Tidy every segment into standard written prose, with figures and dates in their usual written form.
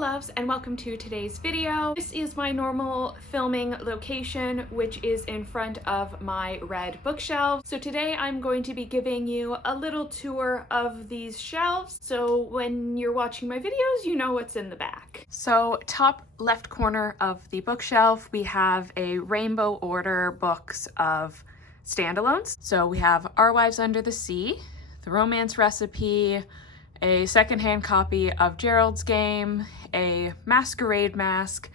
loves, and welcome to today's video. This is my normal filming location, which is in front of my red bookshelves. So today I'm going to be giving you a little tour of these shelves, so when you're watching my videos, you know what's in the back. So top left corner of the bookshelf, we have a rainbow order books of Standalones. So we have Our Wives Under the Sea, The Romance Recipe, a secondhand copy of Gerald's Game, a masquerade mask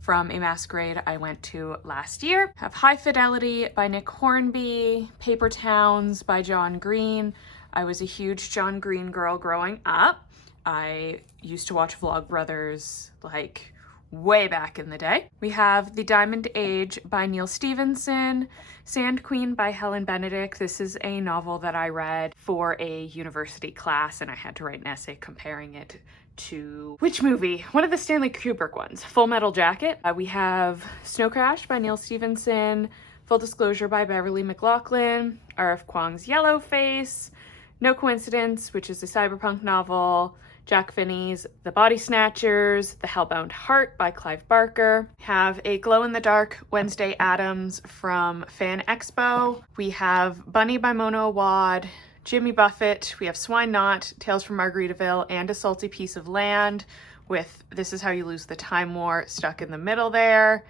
from a masquerade I went to last year. I have High Fidelity by Nick Hornby, Paper Towns by John Green. I was a huge John Green girl growing up. I used to watch Vlogbrothers like way back in the day. We have The Diamond Age by Neil Stephenson, Sand Queen by Helen Benedict. This is a novel that I read for a university class and I had to write an essay comparing it to which movie? One of the Stanley Kubrick ones, Full Metal Jacket. We have Snow Crash by Neil Stephenson, Full Disclosure by Beverly McLaughlin, R.F. Kuang's Yellow Face, No Coincidence, which is a cyberpunk novel, Jack Finney's The Body Snatchers, The Hellbound Heart by Clive Barker. Have a glow-in-the-dark Wednesday Addams from Fan Expo. We have Bunny by Mona Awad, Jimmy Buffett. We have Swine Not, Tales from Margaritaville, and A Salty Piece of Land with This Is How You Lose the Time War stuck in the middle there.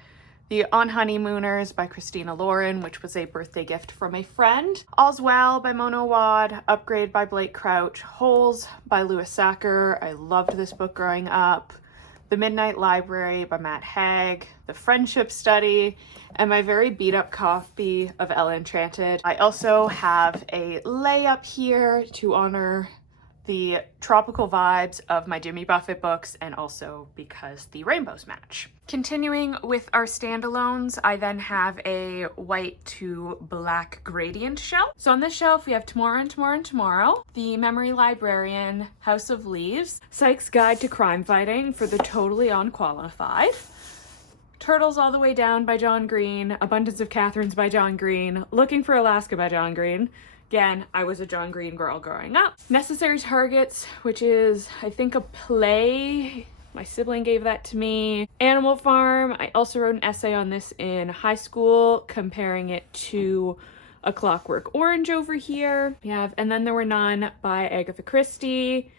The On Honeymooners by Christina Lauren, which was a birthday gift from a friend. All's Well by Mona Awad, Upgrade by Blake Crouch, Holes by Louis Sacker. I loved this book growing up. The Midnight Library by Matt Haig, The Friendship Study, and my very beat up copy of Ella Enchanted. I also have a layup here to honor the tropical vibes of my Jimmy Buffett books and also because the rainbows match. Continuing with our standalones, I then have a white to black gradient shelf. So on this shelf, we have Tomorrow and Tomorrow and Tomorrow, The Memory Librarian, House of Leaves, Psych's Guide to Crime Fighting for the totally unqualified, Turtles All the Way Down by John Green, Abundance of Catherines by John Green, Looking for Alaska by John Green. Again, I was a John Green girl growing up. Necessary Targets, which is, I think, a play. My sibling gave that to me. Animal Farm. I also wrote an essay on this in high school, comparing it to A Clockwork Orange over here. We have And Then There Were None by Agatha Christie.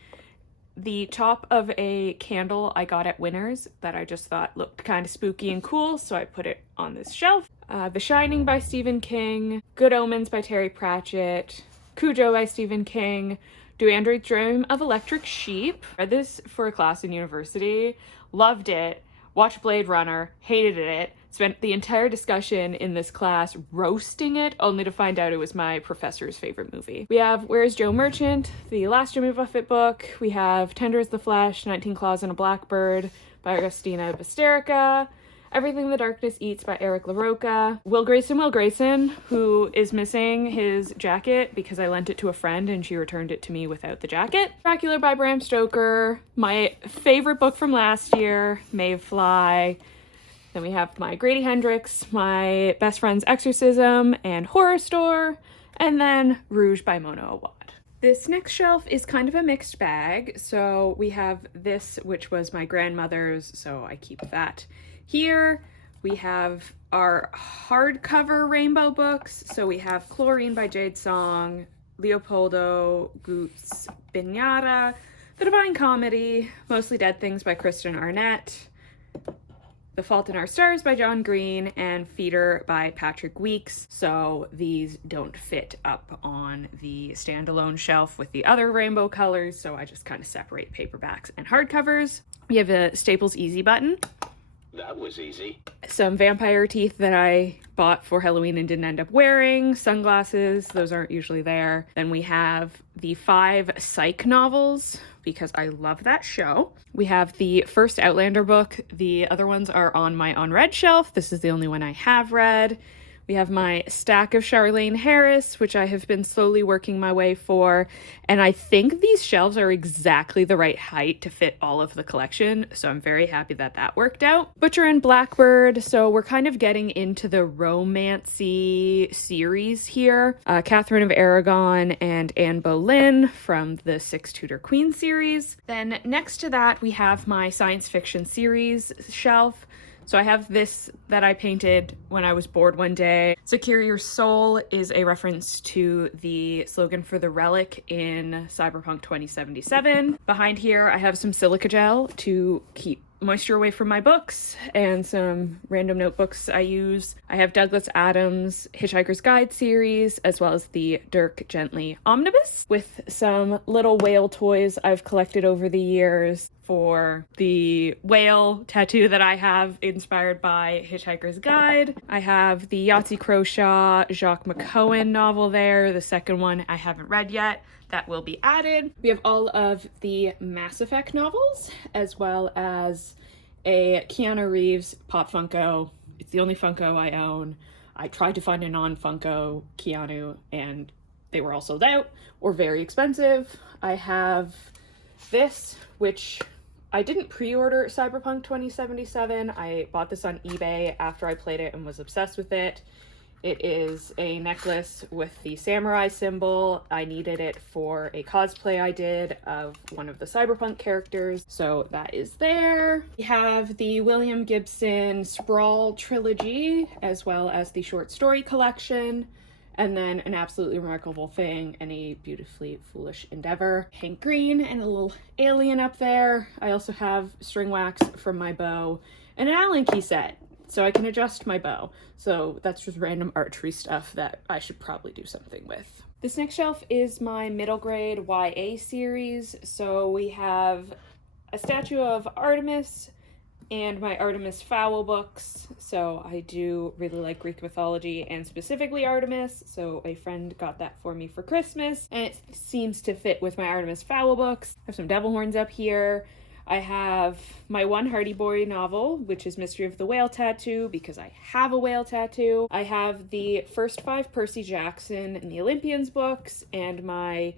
The top of a candle I got at Winners that I just thought looked kind of spooky and cool, so I put it on this shelf. The Shining by Stephen King, Good Omens by Terry Pratchett, Cujo by Stephen King, Do Androids Dream of Electric Sheep? Read this for a class in university, loved it, watched Blade Runner, hated it, spent the entire discussion in this class roasting it, only to find out it was my professor's favorite movie. We have Where's Joe Merchant, the last Jimmy Buffett book. We have Tender as the Flesh, 19 Claws and a Blackbird by Augustina Basterica, Everything the Darkness Eats by Eric LaRocca, Will Grayson, who is missing his jacket because I lent it to a friend and she returned it to me without the jacket. Dracula by Bram Stoker, my favorite book from last year, Mayfly. Then we have my Grady Hendrix, my best friend's Exorcism and Horror Store, and then Rouge by Mona Awad. This next shelf is kind of a mixed bag. So we have this, which was my grandmother's, so I keep that here. We have our hardcover rainbow books. So we have Chlorine by Jade Song, Leopoldo Goots Bignata, The Divine Comedy, Mostly Dead Things by Kristen Arnett, The Fault in Our Stars by John Green, and Feeder by Patrick Weeks. So these don't fit up on the standalone shelf with the other rainbow colors, so I just kind of separate paperbacks and hardcovers. We have a Staples Easy Button. That was easy. Some vampire teeth that I bought for Halloween and didn't end up wearing. Sunglasses, those aren't usually there. Then we have the 5 Psych novels, because I love that show. We have the first Outlander book. The other ones are on my unread shelf. This is the only one I have read. We have my stack of Charlene Harris, which I have been slowly working my way for. And I think these shelves are exactly the right height to fit all of the collection. So I'm very happy that that worked out. Butcher and Blackbird. So we're kind of getting into the romancy series here. Catherine of Aragon and Anne Boleyn from the Six Tudor Queen series. Then next to that, we have my science fiction series shelf. So I have this that I painted when I was bored one day. Secure Your Soul is a reference to the slogan for the relic in Cyberpunk 2077. Behind here, I have some silica gel to keep moisture away from my books and some random notebooks I use. I have Douglas Adams' Hitchhiker's Guide series, as well as the Dirk Gently Omnibus, with some little whale toys I've collected over the years for the whale tattoo that I have inspired by Hitchhiker's Guide. I have the Yahtzee Croshaw Jacques McCohen novel there, the second one I haven't read yet. That will be added. We have all of the Mass Effect novels, as well as a Keanu Reeves Pop Funko. It's the only Funko I own. I tried to find a non-Funko Keanu, and they were all sold out or very expensive. I have this, which I didn't pre-order Cyberpunk 2077. I bought this on eBay after I played it and was obsessed with it. It is a necklace with the samurai symbol. I needed it for a cosplay I did of one of the Cyberpunk characters, so that is there. We have the William Gibson Sprawl trilogy, as well as the short story collection, and then An Absolutely Remarkable Thing and A Beautifully Foolish Endeavor. Hank Green and a little alien up there. I also have string wax from my bow and an Allen key set, so I can adjust my bow. So that's just random archery stuff that I should probably do something with. This next shelf is my middle grade YA series. So we have a statue of Artemis and my Artemis Fowl books. So I do really like Greek mythology and specifically Artemis. So a friend got that for me for Christmas and it seems to fit with my Artemis Fowl books. I have some devil horns up here. I have my one Hardy Boy novel, which is Mystery of the Whale tattoo, because I have a whale tattoo. I have the first 5 Percy Jackson and the Olympians books, and my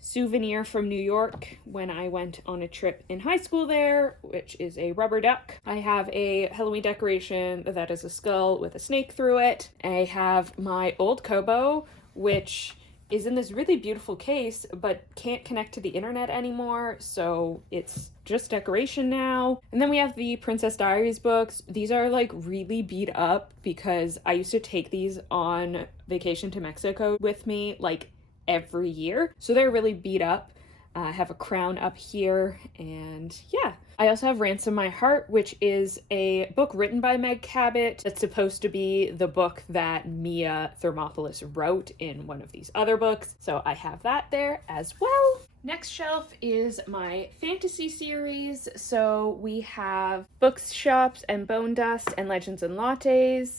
souvenir from New York when I went on a trip in high school there, which is a rubber duck. I have a Halloween decoration that is a skull with a snake through it. I have my old Kobo, which is in this really beautiful case, but can't connect to the internet anymore, so it's just decoration now. And then we have the Princess Diaries books. These are like really beat up because I used to take these on vacation to Mexico with me like every year, so they're really beat up. I have a crown up here, and yeah. I also have Ransom My Heart, which is a book written by Meg Cabot. It's supposed to be the book that Mia Thermopolis wrote in one of these other books, so I have that there as well. Next shelf is my fantasy series. So we have Bookshops and Bone Dust and Legends and Lattes.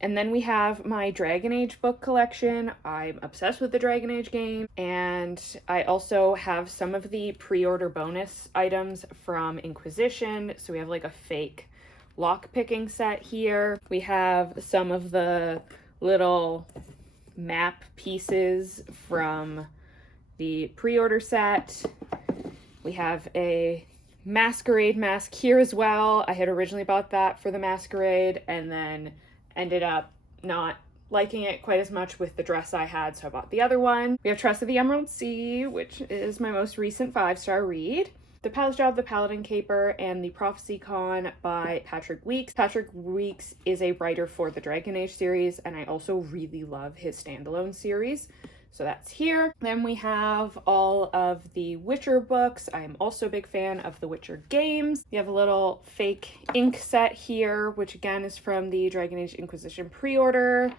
And then we have my Dragon Age book collection. I'm obsessed with the Dragon Age game. And I also have some of the pre-order bonus items from Inquisition. So we have like a fake lock-picking set here. We have some of the little map pieces from the pre-order set. We have a Masquerade mask here as well. I had originally bought that for the Masquerade and then ended up not liking it quite as much with the dress I had, so I bought the other one. We have Trust of the Emerald Sea, which is my most recent 5-star read. The Palace Job, The Paladin Caper, and The Prophecy Con by Patrick Weeks. Patrick Weeks is a writer for the Dragon Age series, and I also really love his Standalone series. So that's here. Then we have all of the Witcher books. I am also a big fan of the Witcher games. We have a little fake ink set here, which again is from the Dragon Age Inquisition pre-order.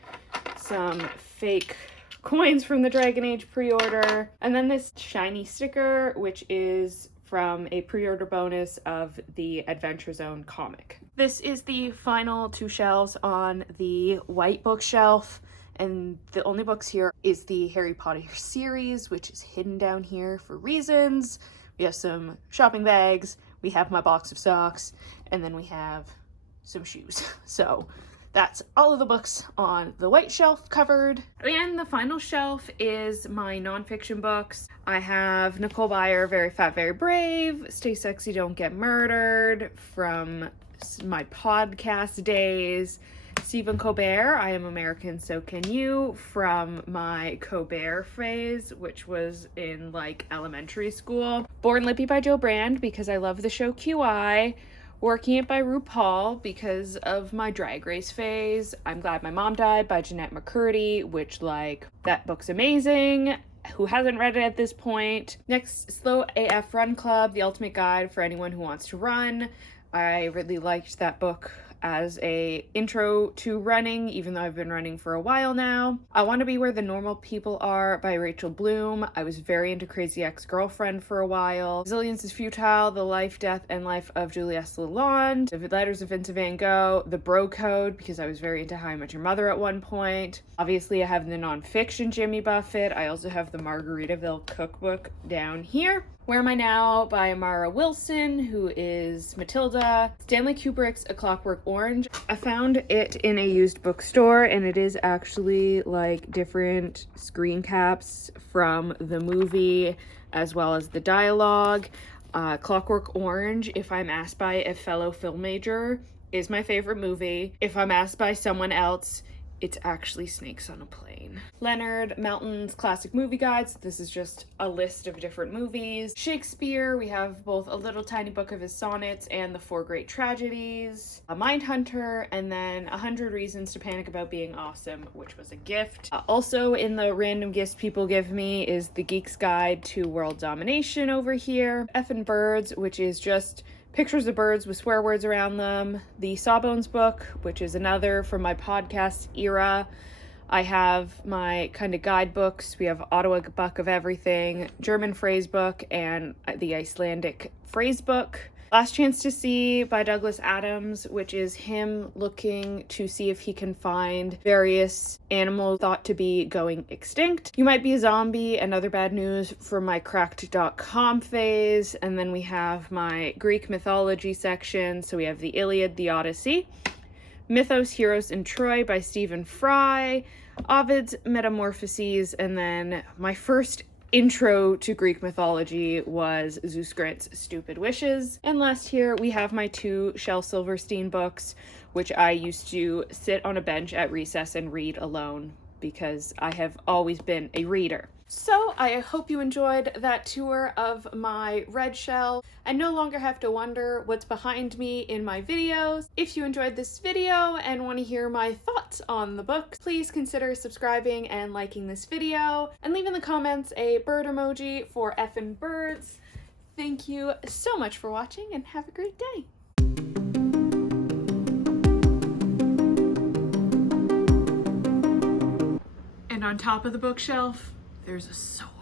Some fake coins from the Dragon Age pre-order. And then this shiny sticker, which is from a pre-order bonus of the Adventure Zone comic. This is the final 2 shelves on the white bookshelf. And the only books here is the Harry Potter series, which is hidden down here for reasons. We have some shopping bags, we have my box of socks, and then we have some shoes. So That's all of the books on the white shelf covered. And the final shelf is my nonfiction books. I have Nicole Byer, Very Fat, Very Brave, Stay Sexy, Don't Get Murdered from my podcast days. Stephen Colbert, I Am American, So Can You, from my Colbert phase, which was in like elementary school. Born Lippy by Joe Brand, because I love the show QI. Working It by RuPaul, because of my Drag Race phase. I'm Glad My Mom Died by Jeanette McCurdy, which, like, that book's amazing. Who hasn't read it at this point? Next, Slow AF Run Club, The Ultimate Guide for Anyone Who Wants to Run. I really liked that book as a intro to running, even though I've been running for a while now. I Want to Be Where the Normal People Are by Rachel Bloom. I was very into Crazy Ex-Girlfriend for a while. Resilience is Futile, The Life, Death, and Life of Julius Lalonde. The Letters of Vincent van Gogh. The Bro Code, because I was very into How I Met Your Mother at one point. Obviously, I have the nonfiction Jimmy Buffett. I also have the Margaritaville Cookbook down here. Where Am I Now by Amara Wilson, who is Matilda. Stanley Kubrick's A Clockwork Orange. I found it in a used bookstore, and it is actually like different screen caps from the movie as well as the dialogue. Clockwork Orange, if I'm asked by a fellow film major, is my favorite movie. If I'm asked by someone else, it's actually Snakes on a Plane. Leonard Maltin's Classic Movie Guides. This is just a list of different movies. Shakespeare, we have both a little tiny book of his sonnets and the Four Great Tragedies. A Mindhunter, and then 100 Reasons to Panic About Being Awesome, which was a gift. Also in the random gifts people give me is The Geek's Guide to World Domination over here. Effin' Birds, which is just pictures of birds with swear words around them. The Sawbones book, which is another from my podcast era. I have my kind of guidebooks. We have Ottawa Book of Everything, German phrase book, and the Icelandic phrase book. Last Chance to See by Douglas Adams, which is him looking to see if he can find various animals thought to be going extinct. You Might Be a Zombie and Other Bad News from my cracked.com phase. And then we have my Greek mythology section. So we have the Iliad, the Odyssey. Mythos, Heroes in Troy by Stephen Fry. Ovid's Metamorphoses, and then my first intro to Greek mythology was Zeus Grant's Stupid Wishes. And last here we have my two Shel Silverstein books, which I used to sit on a bench at recess and read alone because I have always been a reader. So I hope you enjoyed that tour of my red shelf. I no longer have to wonder what's behind me in my videos. If you enjoyed this video and want to hear my thoughts on the books, please consider subscribing and liking this video, and leave in the comments a bird emoji for effin' birds. Thank you so much for watching, and have a great day. And on top of the bookshelf, there's a sword.